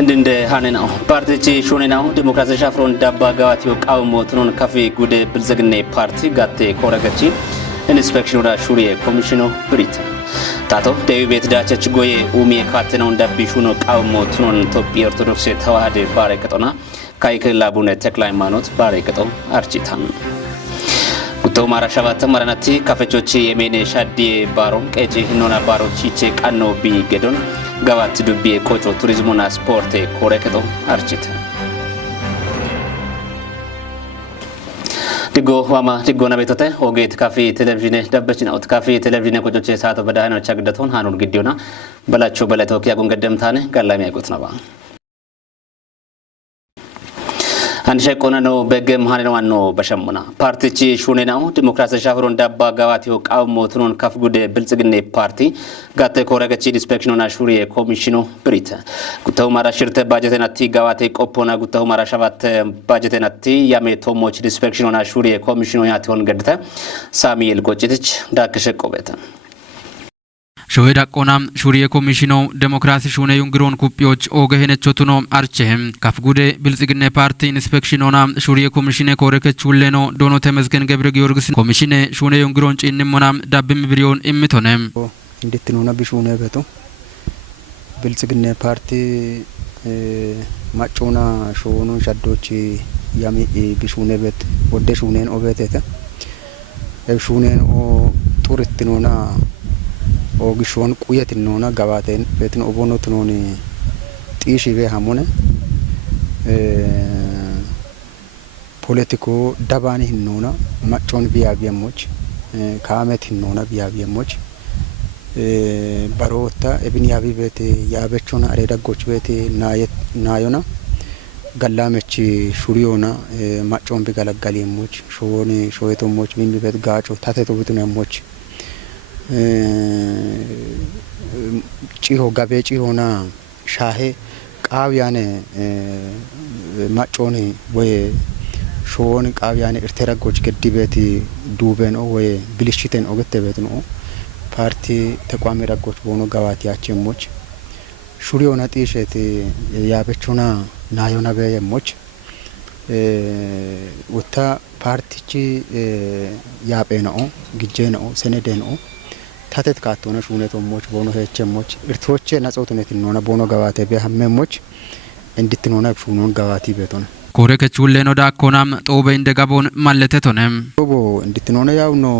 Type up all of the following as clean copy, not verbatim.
እንደ ሃነናው ፓርቲቺ ሹኔናው ዲሞክራሲ ሻፍሮን ዳባ ጋዋቲዮ ቃውሞ ትኖን ካፌ ጉደ ብልጽግና ፓርቲ ጋቴ ኮረገቺ ኢንስፔክሽኑ ሹሪየ ኮሚሽኑ ብሪት ታቶ ደዊ ቤት ዳቸች ጎዬ ኡሚ ካተነው እንዳቢሹኖ ቃውሞ ትኖን ኢትዮጵያ ኦርቶዶክስ ተዋህዶ ባረቀጦና ካይከላ ቡነ ተክለ ሃይማኖት ባረቀጦ አርቺታን ጉቶ ማራሻባተ ማራናቲ ካፈቾቺ የሜኔ ሻዲ ባሮን ቀጂ ኖና ባሮቺቼ ቃኖ ቢገዶን ጋባት ዱቢ ቆጮ ቱሪዝሙና ስፖርት ኮረከቶ አርቺት ዲጎ ዋማ ዲጎና ቤቶተ ኦጌት ካፌ ቴሌቪዥን ደበችና ኦት ካፌ ቴሌቪዥን ቆጮቼ ሰዓት በዳህና ቻግደቶን ሃኑን ግዲዮና በላቸው በለተው ያጎን ገደምታነ ጋላሚ ያቆት ነባ አንሸ ቆነኖ በገም ሃነናው ነው በሸሙና ፓርቲቺ ሹኔናው ዲሞክራሲ ሻፍሮን ዳባ ጋዋቲዮ ቃውሞ ትኖን ካፍ ጉደ ብልጽግና ፓርቲ ጋተ ኮረገቺ ኢንስፔክሽኑና ሹሪየ ኮሚሽኑ ብሪት ጉታው ማራሽርተ ባጀተናቲ ጋዋቴ ቆፖና ጉታው ማራሻባት ባጀተናቲ ያሜ ቶሞች ኢንስፔክሽኑና ሹሪየ ኮሚሽኑ ያቲሆን ገድተ ሳሙኤል ቆጭትች ዳከሸቆበተ ሾሄዳ ቆናም ሹሪየ ኮሚሽኑ ዴሞክራሲ ሹኔ ዩንግሮን ኩፒዎች ኦገሄነቾቱኖ አርቼም ካፍጉዴ ብልጽግና ፓርቲ ኢንስፔክሽኑና ሹሪየ ኮሚሽኔ ኮረከቹሌኖ ዶኖ ተመስገን ገብረ ጊዮርጊስ ኮሚሽኔ ሹኔ ዩንግሮን ጭንሞናም ዳብም ብሪዮን እምቶነም እንድትኖና ቢሹኔ በቶ ብልጽግና ፓርቲ ማጮና ሾኑ ሻዶች ያሚ ቢሹኔ በት ወደ ሹኔን ኦበቴተ ሹኔን ኦ ጡርትኖና ኦግሾን ቁየትኖና ጋባቴን በትን ኦቦኖትኖኒ ጢሺቤ ሃሞነ ፖለቲኮ ዳባኒ ህኖና ማጮን ቢያቢያሞች ካመት ህኖና ቢያቢያሞች ባሮታ እብን ያቢቤት ያበቾና አሬዳጎች ቤት ናዮና ጋላመች ሹሪዮና ማጮን ቢጋላጋሊሞች ሾኒ ሾይቶሞች ሚንቢቤት ጋጮ ታተቶ ብትነሞች ጪሆ ጋቤ ጪሆና ሻሄ ቃውያኔ ማጮኒ ወይ ሾን ቃውያኔ እርተራጎች ገዲቤት ዱቤን ወይ ብልሽተን ኦገተቤት ነው ፓርቲ ተቋሚ ረጎች ቦኖ ጋዋቲያቸሞች ሹሪዮና ጢሸት ያበቾና ናዮና በየሞች ወታ ፓርቲቺ ያቤ ነው ግጄ ነው ሰነደ ነው ታተት ካቶና ሹኔቶሞች ቦኖ ሄቸሞች እርቶቼ ናጾቱነት ነውና ቦኖ ጋዋቴ በህመሞች እንድትኖና ሹኖን ጋዋቲ ቤቶን ኮረከቹሌኖ ዳኮናም ጦበ እንደጋቦን ማለተቶነም ጦቦ እንድትኖና ያው ነው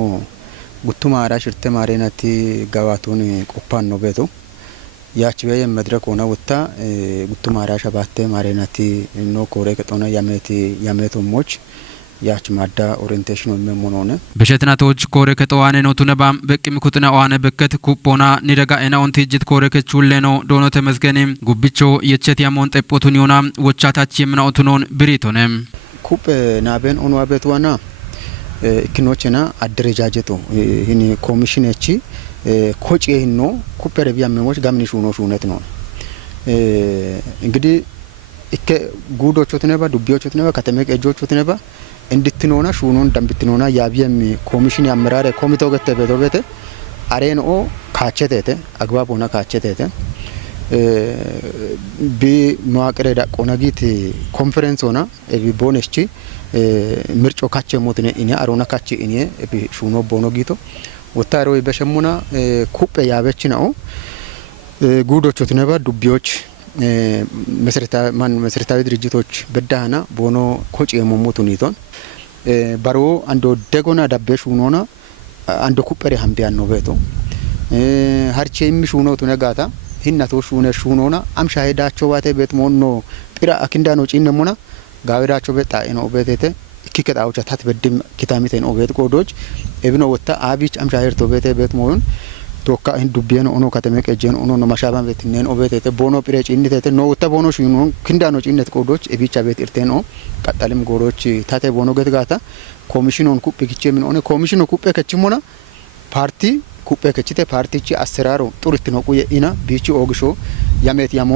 ጉቱማ አራሽርተ ማሬናቲ ጋዋቶን ቆፓን ነው ቤቶ ያች በየ መድረክ ሆና ወጣ ጉቱማ አራሻባተ ማሬናቲ ነው ኮረከጦና ያሜቶሞች ያች ማዳ ኦሪንቴሽን ወመሞኖነ በሸትናቶች ኮረከጦዋኔ ነው ቱነባም በቅምኩትና ዋነ በከት ኩፖና ንደጋኤና ኦንቲጅት ኮረከቹሌኖ ዶኖ ተመስገኔም ጉብቾ የቸት ያሞን ጠጶቱን ዮና ወቻታች የምናውቱኖን ብሪቶነም ኩፕ ናበን ኦንዋ ቤትዋና ኢክኖችና አደረጃጀቶ ይሄን ኮሚሽነቺ ኮጪ ይሄን ነው ኩፕ ረቢያ መሞች ጋምኒ ሹኖ ሹነት ነው እንግዲህ እከ ጉዶቹት ነባ ዱቢዎቹት ነባ ከተመቀ እጆቹት ነባ እንድትኖና ሹኖን ደምብትኖና ያቢየም ኮሚሽን ያመራረ ኮሚቴው ገተበቶ ቤተ አሬንኦ ካቸተተ አግባቦና ካቸተተ ቢ መዋቅረ ዳቆናጊት ኮንፈረንስ ሆና እቢ ቦነስቺ ምርጮ ካቸ ሞትነ እኔ አሮና ካቸ እኔ እቢ ሹኖ ቦኖጊቶ ወታሮ በሸሙና ኩፕ ያበች ነው ጉዶቹት ነባ ዱቢዎች መሰረታዊ ድርጅቶች በዳና ቦኖ ኮጪ የሞሞቱን ይቶን ባሮ አንዶ ደጎና ዳበሽ ሆኖና አንዶ ኩፐሪ ሃምቢያን ነው ቤቶ ሀርቼ የሚሹኖቱ ነጋታ ሂናቶ ሹኖና አምሻ ሄዳቸው ባቴ ቤት ሞኖ ጥራ አኪንዳ ነው ጪነሞና ጋብዳቸው ቤት ጣይኖ ቤቴተ ኢኪከታውቻ ታት በድም ኪታሚቴን ኦቤት ኮዶች እብኖ ወጣ አቢች አምሻ ሄርቶ ቤት ሞን ቶካ ዱቢየን ኦኖ ከተመቀጀን ኦኖ ነው ማሻባን ቤትነን ኦቤቴተ ቦኖ ፕሬጭ ኢንዲቴተ ነው ወጣ ቦኖ ሹኖ ክንዳኖ ጪነት ኮዶች እቢቻ ቤት ኢርቴኖ ቀጣልም ጎሮች ታቴ ቦኖ ገትጋታ ኮሚሽኑን ኩፕ kiche ምን ኦነ ኮሚሽኑ ኩፕ ከችሞና ፓርቲ ኩፕ ከችቴ ፓርቲቺ አሰራሮ ጡርት ነው ቁየ ኢና ቢቺ ኦግሾ ያሜት ያሞ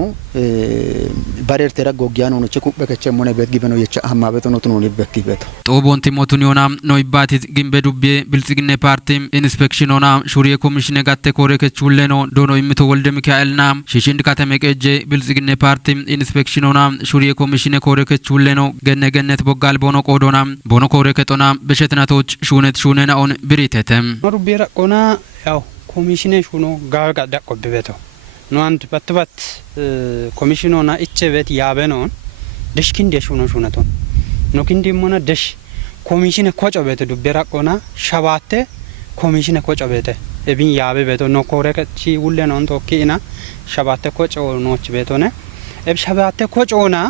ባሬር ተራ ጎጊያን ሆኖ ቸኩ በከቸ ሞነ ቤት ግበነው የቻ አማ ቤት ነው ትኖን ይበክበት ጦቦንቲ ሞቱን ዮና ኖይባቲ ግንበ ዱቤ ብልጽግና ፓርቲ ኢንስፔክሽን ሆና ሹሪየ ኮሚሽን ጋተ ኮረከቹለ ነው ዶኖ ይምቶ ወልደ ሚካኤልና ሽሽንድ ከተመቀጀ ብልጽግና ፓርቲ ኢንስፔክሽን ሆና ሹሪየ ኮሚሽን ኮረከቹለ ነው ገነገነት ቦጋል ቦኖ ቆዶና ቦኖ ኮረከቶና በሸትናቶች ሹነና ኦን ብሪተተም ሩቤ ረቆና ያው ኮሚሽን ሹኖ ጋጋ ዳቆበበተው no and but commission on each vet yabenon dish kindi shunaton no kindi mona dish commission a coach of it to berakona shabate commission a coach of it ebin yabe beto no correct chi woolen on to kina shabate coach or noch betone eb shabate coach ona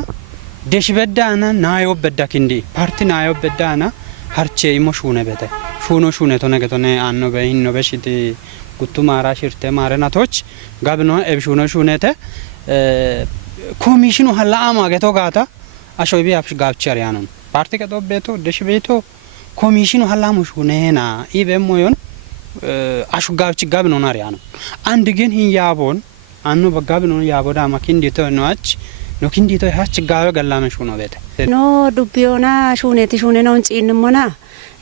dish bedana nayo bedda kindi party nayo bedana harche imo shune bete shuno to negetone anno be hinno beshiti ጉቱ ማራ ሽርተ ማረናቶች ጋብኖ ኤብሹኖ ሹነተ ኮሚሽኑ ሀላማ ገቶ ጋታ አሾይቢ አፍሽ ጋብቻሪያ ነው ፓርቲ ከቶ ቤቶ ደሽ ቤቶ ኮሚሽኑ ሀላሙ ሹነና ኢበሞዮን አሹ ጋብኖ ናሪያ ነው አንድ ግን ያቦን አኑ በጋብኖ ያቦዳ ማኪንዲቶ ነዋች ኖኪንዲቶ ሃች ጋበ ገላመ ሹኖ ቤተ ኖ ዱቢዮና ሹኔ ነው እንጪንሞና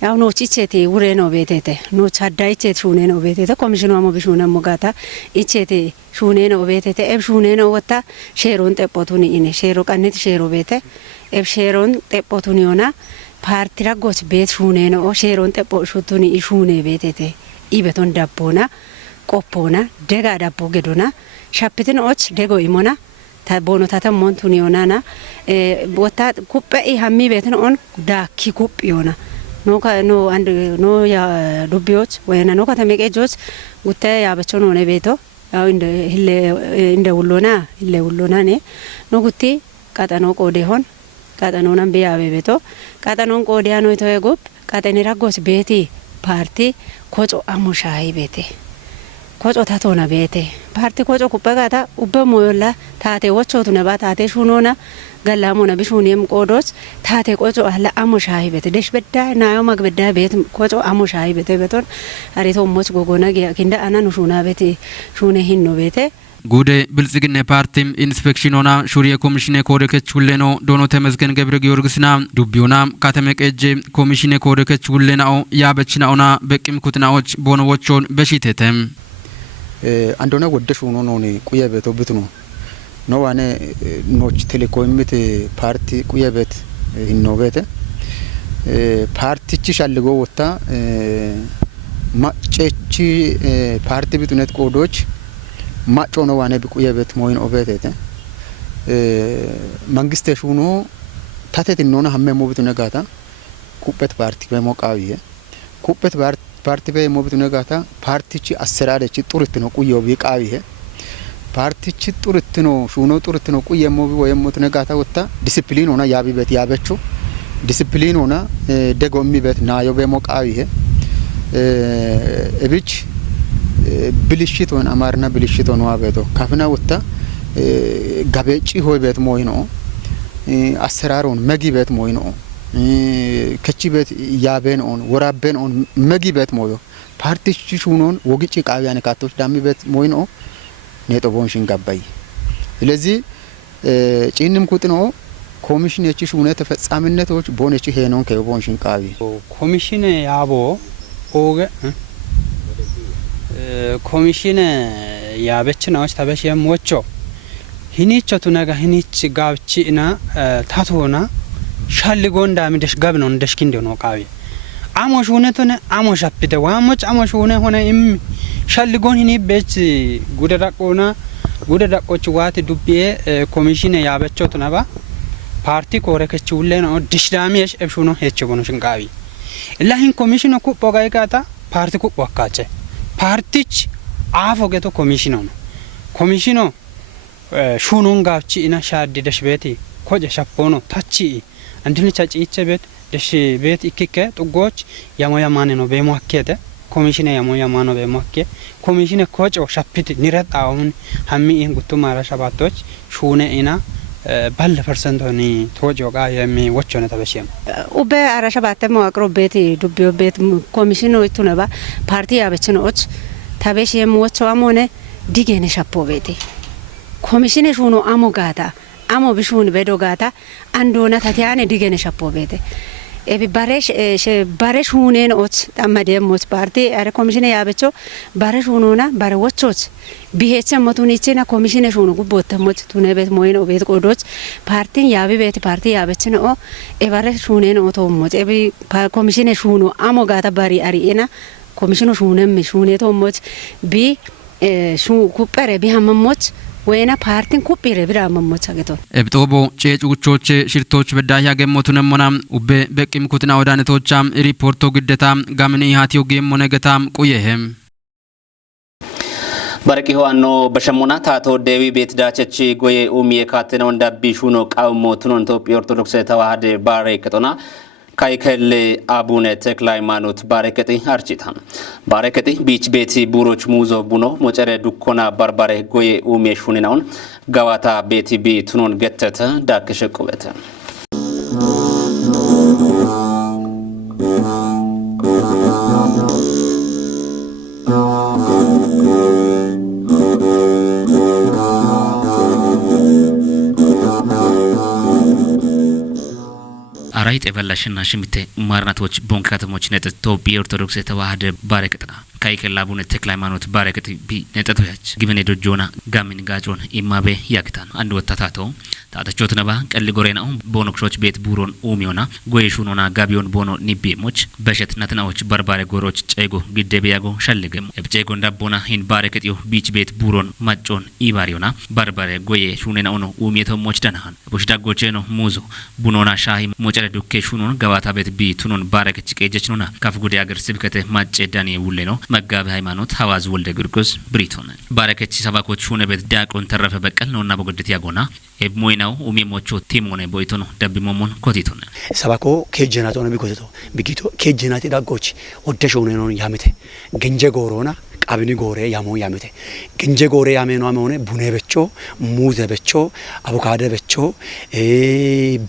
ያው ኖ ቺቼቲ ውሬ ነው ቤቴቴ ኖ ቻዳይ ቼት ሹኔ ነው ቤቴቴ ኮሚሽኑ አሞ ቢሹነ ሞጋታ ኢቼቲ ሹኔ ነው ቤቴቴ ኤብ ሹኔ ነው ወጣ ሼሮን ጠጶቱን ኢኔ ሼሮ ቀነት ሼሮ ቤቴ ኤብ ሼሮን ጠጶቱን ዮና ፓርቲ ራጎች ቤት ሹኔ ነው ሼሮን ጠጶ ሹቱን ኢሹኔ ቤቴቴ ኢበቶን ዳቦና ቆፖና ደጋ ዳቦ ገዶና ሻፕትን ኦች ደጎ ኢሞና ታቦኖ ታተሞንቱን ዮናና ወጣ ኩጴ ሀሚ ቤትን ኦን ዳኪ ኩጵ ዮና no and no ya dubios wena no katamekejos gutte ya bechono ne beto yaw inde ullona ne no gutti katano qode hon katano nan be yabe beto katanon qode ano to egop katani ragos beti party koco amushai bete koco tatona bete party koco kupagata ubbe moyolla tate wochotu ne ba tate shunona ገላሞና ቢሹኒም ቆዶስ ታቴ ቆጮ አለ አሞሻይ ቤት ደሽ በዳ ናዮ ማግበዳ ቤት ቆጮ አሞሻይ ቤት ቤቶን አሬቶ ሞች ጎጎና ኪንዳ አናኑ ሹና ቤት ሹኔ ሂኖ ቤት ጉዴ ብልጽግና ፓርቲ ኢንስፔክሽን ሆና ሹሪየ ኮሚሽን ኮረከቹለ ነው ዶኖ ተመዝገን ገብረ ጊዮርጊስና ዱቢዮና ካተመቀጀ ኮሚሽን ኮረከቹለ ነው ያበችናውና በቂም ኩትናዎች ቦኖዎቾን በሽተተም አንዶና ወደሽ ሆኖ ነው ቁየ ቤቶ ብትኑ no wane noch telekomit party kuyebet innovate party chi shalgo wota machechi party bitunet kodoch macho no wane bikuyebet moin obetete mangiste shuno tatet nona hamme mo bitune gata kupet party be moqawiye kupet party be mo bitune gata party chi asserade chi turit no kuyo bi qawiye ፓርቲ ጭጥሩት ነው ሹኖ ጥሩት ነው ቆየሞ ወየሞት ነጋታ ወጣ ዲሲፕሊን ሆና ያቢበት ያበቹ ዲሲፕሊን ሆና ደጎሚ በት ናዮ በሞቃዊ እብች ብልሽት ሆነ አማርና ብልሽት ሆነ ዋበቶ ካፍና ወጣ ጋበጪ ሆይ በት ሞይ ነው አሰራሩን መጊ በት ሞይ ነው ከቺ በት ያበን ኦን ወራበን ኦን መጊ በት ሞዮ ፓርቲ ሹኖን ወግጪ ቃቢያነ ካቶች ዳሚ በት ሞይ ነው neto bonshin gabbay ስለዚህ ጪንም ኩጥኖ ኮሚሽን የቺ ሹነ ተፈጻሚነቶች ቦነቺ ሄኖን ከቦንሽን ቃቢ ኮሚሽን ያቦ ኦገ ኮሚሽን ያበችናዎች ተበሽየም ወቾ ሂኒቾቱ ነገ ሂኒች ጋብቺና ታቶና ሻልጎንዳ ምደሽ ገብኖ እንደሽ ኪንዶ ነው ቃቢ አሞሽ ሆነቶነ አሞሽ አፕተ ዋሞች አሞሽ ሆነ ኢም ሻልጎን ሂኒ ቤች ጉደዳቆች ዋት ዱቤ ኮሚሽን ያበቾት ነባ ፓርቲ ኮረከች ሁሌ ነው ዲሽዳሚሽ እብሹኖ ሄቸቦኑ ሽንቃቢ ኢላሂን ኮሚሽን እኮ ፖጋይካታ ፓርቲ እኮ ወካቸ ፓርቲች አፎገቶ ኮሚሽን ነው ኮሚሽኑ ሹኖን ጋብቺ እና ሻዲ ደሽቤቲ ኮጀ ሻፖኖ ታቺ አንድንቻ ጪቸ ቤት ደሽ ቤት ኢከከ ጥጎች ያሞያ ማነ ነው በመዋከተ ኮሚሽን ያሞያ ማነ ነው በመዋከ ኮሚሽን ኮጮ ሻፒት ንረጣውን ሀሚ ይን ጉቱ ማራ ሻባቶች ሹነ ኢና ባለ ፐርሰንት ሆኒ ቶጆ ጋ የሚ ወቾነ ተበሽም ኡበ አራሻባተ መዋቅሮ ቤት ዱቢዮ ቤት ኮሚሽን ነው ይቱነባ ፓርቲ ያበችኖች ተበሽም ወቾ አሞነ ዲገነ ሻፖ ቤት ኮሚሽኔ ሹኖ አሞ ጋታ አሞ ቢሹን በዶ ጋታ አንዶና ታቲያኔ ዲገነ ሸፖ ቤቴ ኤቢ ባሬሽ ሁኔን ኦት ታማደሞት ፓርቲ አረ ኮሚሽኔ ያበቾ ባሬሽ ሁኖና ባረ ወቾች ቢሄቸ ሞቱኒቼና ኮሚሽኔ ሹኑ ጉቦተሞት ቱኔ ቤት ሞይኖ ቤት ቆዶች ፓርቲን ያቢ ቤት ፓርቲ ያበችነ ኦ ኤባሬሽ ሁኔን ኦቶሞት ኤቢ ኮሚሽኔ ሹኑ አሞ ጋታ ባሪ አሪኤና ኮሚሽኑ ሹነም ሹኔቶሞት ቢ ሹ ኩፐረ ቢሃመሞት ወይና ፓርቲን ኩፒሬ ብራ መሞቻ ገቶ ኤብጦቦ ጨጩቾች ሽርቶች በዳያ ገሞቱንም ሆና ኡበ በቂም ኩትና ወዳነቶቻም ሪፖርቶ ግደታም ጋምን ኢሃቲዮ ገሞ ነገታም ቆየህም ባረቂ ሆአኖ በሸሞና ታቶ ዴዊ ቤት ዳቸች ጎዬ ኡሚየ ካተነው እንዳቢሹ ነው ቃውሞቱን ኢትዮጵያ ኦርቶዶክስ ተዋህዶ ባረከቶና ካይከል አቡነ ተክለ ሃይማኖት ባረከቲ አርቺታ ባረከቲ ቢች ቤቲ ቡሮች ሙዞ ቡኖ ሞጨረ ዱኮና ባርባሬ ጎዬ ኡሜ ሹኒናውን ጋዋታ ቤቲ ቢ ቱኖን ገተተ ዳከሸ ቁበተ አራይት ኤቨላሽና ሽሚቴ ማርናቶች ቦንካተሞች ነጥ ኢትዮጵያ ኦርቶዶክስ ተዋህዶ ባረከትና ካይከል አቡነ ተክለ ሃይማኖት ባረከቲ ቢ ነጠቶያች ግብነ ዶጆና ጋሚን ጋጆን ኢማቤ ያክታን አንድ ወጣታቶ ታተቾት ነባ ቀል ጎሬናው ቦኖክሾች ቤት ቡሮን ኡሚዮና ጎይሹኖና ጋቢዮን ቦኖ ኒቤሞች በሸት ናትናዎች በርባሬ ጎሮች ጨጎ ግደቢያጎ ሸልገም እብጨጎ እንዳቦና ሂን ባረከቲዮ ቢች ቤት ቡሮን ማጮን ኢባሪዮና በርባሬ ጎዬ ሹኔናው ነው ኡሚየቶሞች ደናሃን ቦሽ ዳጎቼ ነው ሙዞ ቡኖና ሻሂ ሞጨረ ዱኬ ሹኖን ጋዋታ ቤት ቢ ቱኖን ባረከች ቀጀችኖና ካፍ ጉዲ አገር ስብከተ ማጨ ዳኒ ውሌ ነው መጋቢ ሃይማኖት ሐዋዝ ወልደ ግርጎስ ብሪቶን ባረከች ሰባኮች ሹነ ቤት ዲያቆን ተረፈ በቀል ነውና በጎድት ያጎና ኤብሞይናው ኡሚሞቾ ቲሞኔ ቦይቶno ደብሞሞን ኮቲቶን ሰባኮ ከጀናቶ ነው ቢኮቶ ቢጊቶ ከጀናቲ ዳጎች ወደሽ ሆነ ነው ያመተ ገንጀ ጎሮና ቃብኒ ጎሬ ያሞ ያመተ ገንጀ ጎሬ ያመኑ አመሆነ ቡኔ በቾ ሙዘ በቾ አቮካዶ በቾ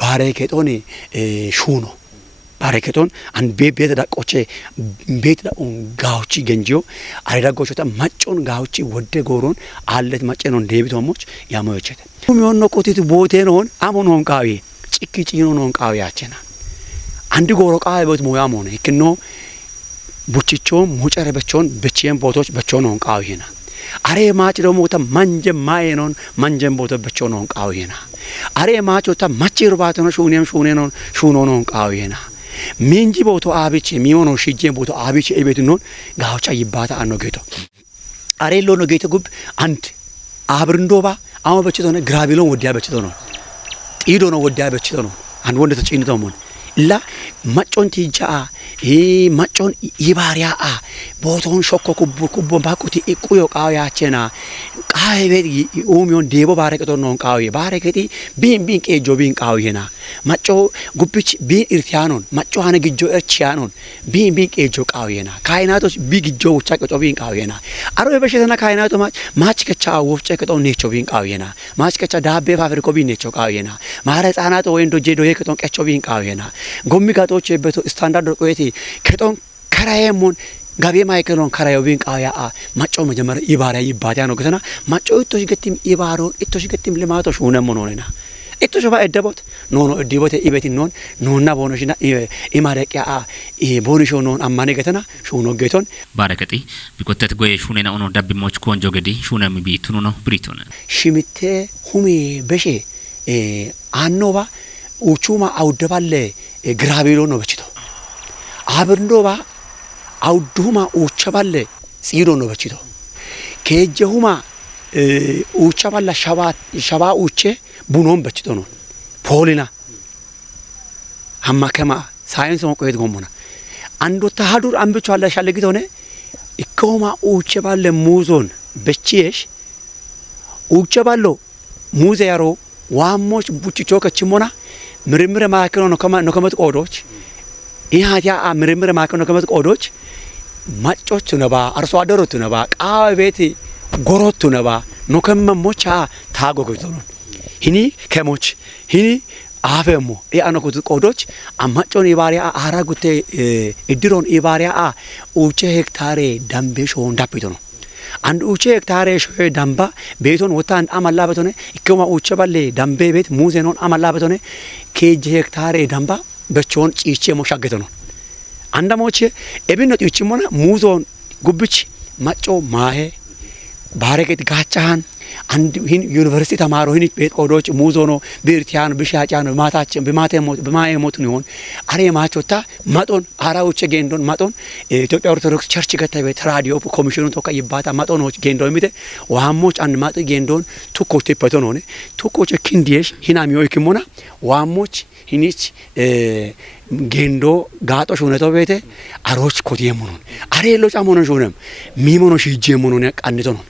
ባረከቶኒ ሹኖ ባረከቶን አን ቤት ዳቆቼ ቤት ዳውን ጋውቺ ገንጂዮ አሬዳጎቾታ ማጮን ጋውቺ ወደ ጎሮን አለት ማጨኖን ዴቢቶሞች ያሞየቸተ ሚሆን ኮቲቱ ቦቴ ነውን አሞኖን ቃዊ ጭቂ ጭኖን ቃዊ ያቸና አንድ ጎሮ ቃዊ ቦት ሞያ ሞነ ይክኖ ቡቺቾ ሞጨረ በቾን በቺየን ቦቶች በቾኖን ቃዊና አሬ ማጭ ደሞ ታ ማንጀ ማየኖን ማንጀን ቦቶ በቾኖን ቃዊና አሬ ማጮታ ማጭር ባተኖ ሹኔም ሹኔኖን ሹኖኖን ቃዊና ሚንጂ ቦቶ አብቼ ሚሆኖ ሽጄን ቦቶ አብቼ እቤት ነው ጋውቻ ይባታ አኖ ጌቶ አሬሎ ነው ጌቶ ጉብ አንድ አብርንዶባ አሞ በችቶ ነው ግራቢሎን ወዲያ በችቶ ነው ጢዶ ነው ወዲያ በችቶ ነው አንድ ወንድ ተጭኝቶ ሞን ላ ማጮን ቲጃ ማጮን ይባሪያ ቦቶን ሾኮ ኩቡ ባቁቲ ኢቁዮ ቃውያቸና ቃይቤት ኡሚዮን ዴቦ ባረከቶ ነው ቃውዬ ባረከቲ ቢን ቄጆ ቢን ቃውዬና ማጮ ጉብች ቢን ኢርቲያኖን ማጮ አነ ግጆ እርቺያኖን ቢን ቄጆ ቃውዬና ካይናቶች ቢግጆ ውቻ ቀጮ ቢን ቃውዬና አሮ በሸተና ካይናቶ ማች ከቻ ወፍጨ ቀጦ ኔቾ ቢን ቃውዬና ማች ከቻ ዳቤ ፋብሪኮ ቢን ኔቾ ቃውዬና ማረ ጻናቶ ወንዶ ጄዶ የቀጦ ቀጮ ቢን ቃውዬና ጎሚ ጋጦች በቶ ስታንዳርድ ቆየቲ ከጦን ከራየሞን ጋቤ ማይከሎን ከራየው ቢን ቃውያ ማጮ መጀመሪያ ኢባሪያ ይባቲያ ነው ገተና ማጮ እቶሽ ገቲም ኢባሮ እቶሽ ገቲም ለማቶሽ ሆነም ሆነና እቶሽ ባ እደቦት ኖ እዲቦት ኢቤት ኖን ኖና ቦኖሽና ኢማረቂያ ቦኖሽ ኖን አማኔ ገተና ሹኖ ገቶን ባረከቲ ቢቆተት ጎዬ ሹኔና ኦኖ ዳብሞች ኮንጆ ገዲ ሹነም ቢቱኑ ነው ብሪቶን ሽሚቴ ሁሜ በሼ አኖባ ኡቹማ አውደባለ ግራቢሎ ነው በችቶ አብርንዶባ አውዱማ ኡቸባለ ጽይዶ ነው በችቶ ከጀሁማ ኡቸባላ ሸባ ኡቼ ቡኖን በችቶ ነው ፖሊና ሐማከማ ሳይንስ ወቆየት ጎሞና አንዶ ተሃዱር አንብቻ አለ ሻለግት ሆነ ኢኮማ ኡቸባለ ሙዞን በቺሽ ኡቸባሎ ሙዜ ያሮ ዋሞች ቡቺቾ ከችሞና ምርምር ማከኖ ነው ከመት ቆዶች ኢሃቲያ ምርምር ማከኖ ነው ከመት ቆዶች ማጮች ነባ አርሶ አደሮት ነባ ቃቤት ጎሮት ነባ ነው ከመሞቻ ታጎጎቶ ነው ሂኒ ከሞች ሂኒ አፈሞ ያነኩት ቆዶች አማጮን ኢባሪያ አራጉቴ እድሮን ኢባሪያ ኡቼ ሄክታሬ ዳምቤሾ እንዳፒቶ ነው አንድ ኡቼ ሄክታር ሾ ዳምባ ቤቶን ወታን አማላበት ሆነ ይከማ ኡቼ ባለ ዳምቤ ቤት ሙዜኖን አማላበት ሆነ ኬጅ ሄክታር ዳምባ በቾን ጪቼ ሞሻገተ ነው አንዳሞቼ ኤብነቱ ይችሞና ሙዞን ጉብች ማጮ ማሄ ባረከት ጋቻን አንድ ይህን ዩኒቨርሲቲ ተማሮ ይህን ቤት ቆዶች ሙዞኖ ብርቲያን ብሻጫን ማታችን በማየ ሞቱን ይሆን አሬ ማቾታ ማጦን አራውቼ ጌንዶን ማጦን ኢትዮጵያ ኦርቶዶክስ ቸርች ከተቤት ራዲዮ ኮሚሽኑን ተወካ ይባታ ማጦኖች ጌንዶ የሚተ ዋሞች አንድ ማጥ ጌንዶን ቱኮች ተፈተው ነው ቱኮች ኪንዲሽ ሂናሚዮ ይክሞና ዋሞች ሂኒች ጌንዶ ጋጦ ሹነቶ ቤተ አሮች ኮት የሞኑን አሬሎ ጫሞኖን ሹነም ሚሞኖ ሺጄ የሞኑን ያቃንቶ ነው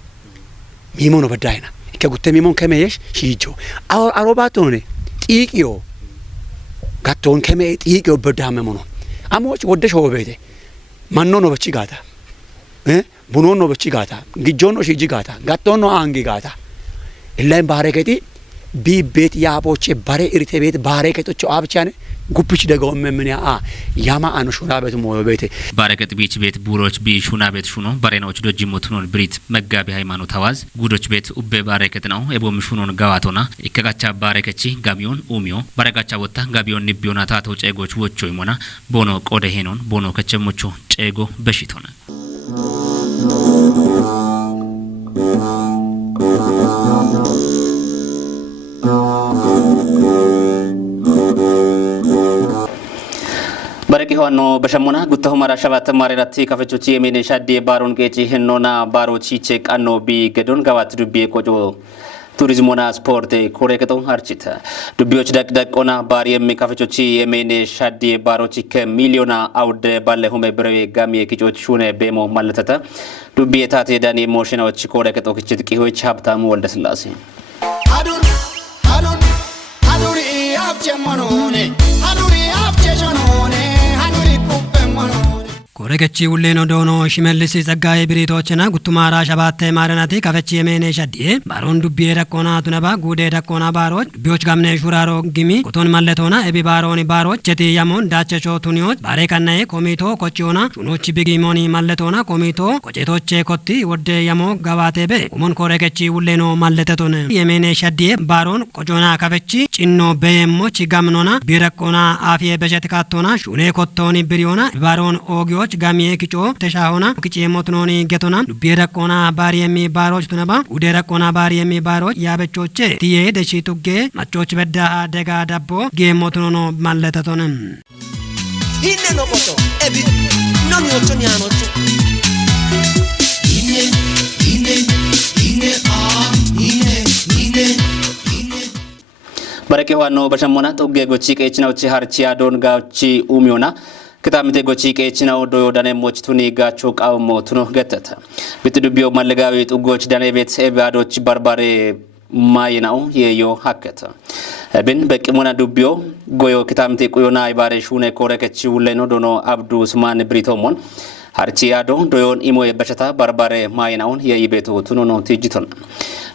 ሚሞኖ በዳይና ከጉተ ሚሞን ከመየሽ ሺጆ አሮባቶ ነው ጢቂዮ ጋቶን ከመ ጢቂዮ በዳመ ሞኖ አሞች ወደሽ ወበቴ ማኖ ነው በቺ ጋታ ቡኖ ነው በቺ ጋታ ግጆ ነው ሺጂ ጋታ ጋቶ ነው አንጊ ጋታ ኢላን ባረከቲ ቢቤት ያቦቼ ባሬ ኢሪቴ ቤት ባረከቶቹ አብቻነ ጉብች ደጋው መምንያ ያማ አንሹና ቤት ሞዮ ቤት ባረከት ቢች ቤት ቡሮች ቢሹና ቤት ሹኖ ባሬናዎች ዶጂ ሞቱኖን ብሪት መጋቢ ሃይማኖት አዋዝ ጉዶች ቤት ኡቤ ባረከት ነው ኤቦም ሹኖን ጋዋቶና ኢከጋቻ ባረከቺ ጋቢዮን ኡሚዮ ባረጋቻ ወጣ ጋቢዮን ንቢዮና ታቶ ጨጎች ወቾ ይሞና ቦኖ ቆደ ሄኖን ቦኖ ከቸሞቹ ጨጎ በሽቶና baraki hono bashamona gutta humara shabat marirati kafechuchi yemene shaddi baron kechi hennona baro chiche kanno bi gedon gawat dubbi kojo turizmona sport koreketo harchita dubbioch dak bari yemme kafechuchi yemene shaddi baro chike miliona aude balle hume brewe gami kichoch shune bemo malatata dubbi etate dani emotionoch koreketo kichit kihoch habtamu waldeslassi haduri afchemonone haduri afcheshonone ኮረገቺ ውሌኖ ዶኖ ሽመልስ ጸጋዬ ብሪቶችና ጉቱማራ ሸባተ ማረናቲ ከፈቺ የሜኔ ሸዲ ባሮን ዱቢ ደቆና ቱነባ ጉዴ ደቆና ባሮች ዱቢዎች ጋምነ ሹራሮ ግሚ ቆቶን ማለቶና ኤቢ ባሮኒ ባሮች ቸቲ ያሞን ዳቸቾ ቱኒዎች ባሬ ከናዬ ኮሚቶ ኮቺዮና ሹኖች ቢጊሞኒ ማለቶና ኮሚቶ ቆጨቶቼ ኮቲ ወደ ያሞ ጋባቴ በ ቁሞን ኮረገቺ ውሌኖ ማለተቶን የሜኔ ሸዲ ባሮን ቆጆና ከፈቺ ጭኖ በየሞች ጋምኖና ቢረቆና አፊየ በሸትካቶና ሹኔ ኮቶኒ ብሪዮና ባሮን ኦጊዮ ጋሚዬ ኪጮ ተሻሆና ኪጬ ሞትኖኒ ገቶና ዱቤረቆና ባሪ የሚ ባሮች ቱነባ ኡዴረቆና ባሪ የሚ ባሮች ያበቾቼ ቲዬ ደሺ ቱጌ ማቾች በዳ ደጋ ዳቦ ጌ ሞትኖኖ ማለተቶንም ኢነ ነው ቆቶ ኤቢ ነው ኞቹን ያኖቹ baraki hono bashamona tugge gochi kechinaochi harchi adon gachi umiona ከታምቴ ጎቺ ከችናው ዶዮ ዳኔ ሞችቱኒ ጋቾ ቃውሞ ቱኖ ገተተ ብትዱቢዮ ማለጋዊ ጥጎች ዳኔ ቤት ኤባዶች ባርባሬ ማይናው የዮ ሀከተ ብን በቂሞና ዱቢዮ ጎዮ ከታምቴ ቆዮና አይባሬ ሹኔ ኮረከቺ ውለኖ ዶኖ አብዱ ኡስማን ብሪቶሞን harchiado doyon imo yebashata barbare mainaun ye ibeto tunono tijiton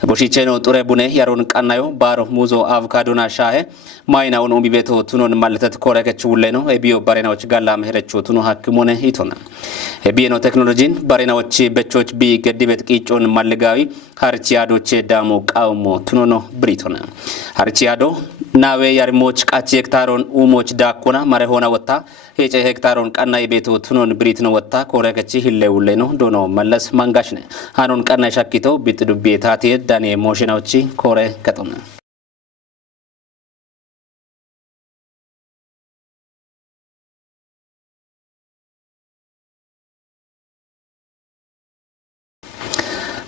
boshiceno ture bune yaron kannayo baro muzo avocado na shahe mainaun umibeto tunon maletet korekechu leno ebiyo barenaoch galla mehrechu tuno hakimone itona ebieno technology barenaoch bechoch bi gedibet qichon malgawi harchiado che damo qawmo tunono britona harchiado nawe yarmoch qachi hektaron umoch dakona marehona wata heche hektaron kanna ibeto tunon britno wata korekechi hillewuleno dono malas mangashne hanon kanna shakito bitdubi taati dani emotionochi kore katona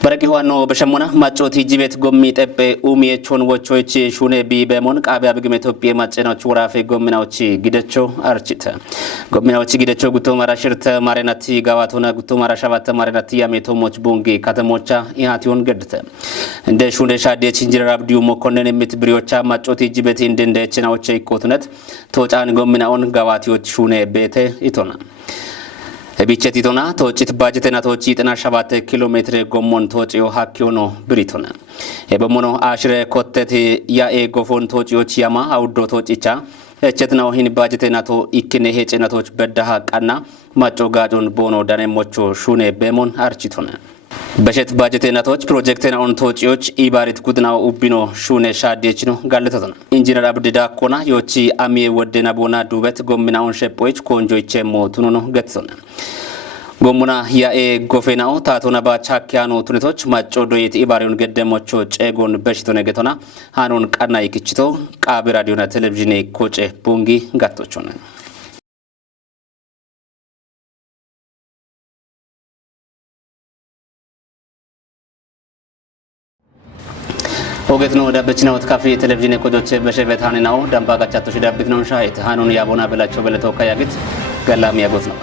baraki hono bashamona machoti jibet gommi tepe umiechon wochochi shune bi bemon qabe abigme Ethiopia machenoch wurafe gomminaochi gidecho archita gomminaochi gidecho guto marashirte marenati gawatona guto marashabata marenati yametomoch bungi katamocha ihation gedte ende shune shade chinjira abdiu mokonnen mitbriocha machoti jibet indende chinaoche ikotnet tochan gomminaon gawatioch shune bete itona ebichettitona tochit budgetena tochi 97 kilometer gomon tochiyo hakiono britona ebomono ashre kotteti ya e gofon tochioch yama awdo tochicha echetnaw hin budgetena to ikkine hecena toch bedda haqana macho gajon bono danemocho shune bemon architona በሸት ባጀቴናቶች ፕሮጀክቴና ኦንቶጪዎች ኢባሪት ጉድናው ኡቢኖ ሹኔ ሻዴች ነው ጋለተተና ኢንጂነር አብዲዳ ኮና ዮቺ አሚ ወደና ቦና ዱበት ጎምናውን ሸጶች ኮንጆይቼ ሞቱኑ ነው ገትሶና ጎሙና ያኤ ጎፌናው ታቶና ባቻኪያኖ ቱነቶች ማጮ ዶይት ኢባሪውን ገደሞቾ ጨጎን በሽቶ ነገቶና ሃኖን ቀና ይክችቶ ቃቢ ራዲዮና ቴሌቪዥን ኮጬ ቡንጊ ጋቶቾና ኦጌት ነው ዳበችና ወትካፊ ቴሌቪዥን ኮጆቼ በሸበታኔናው ዳምባጋቻቶ ሽዳብት ነው ሻይት ሃኖን ያቦና በላቸው በለተው ካያግት ገላም ያጎት ነው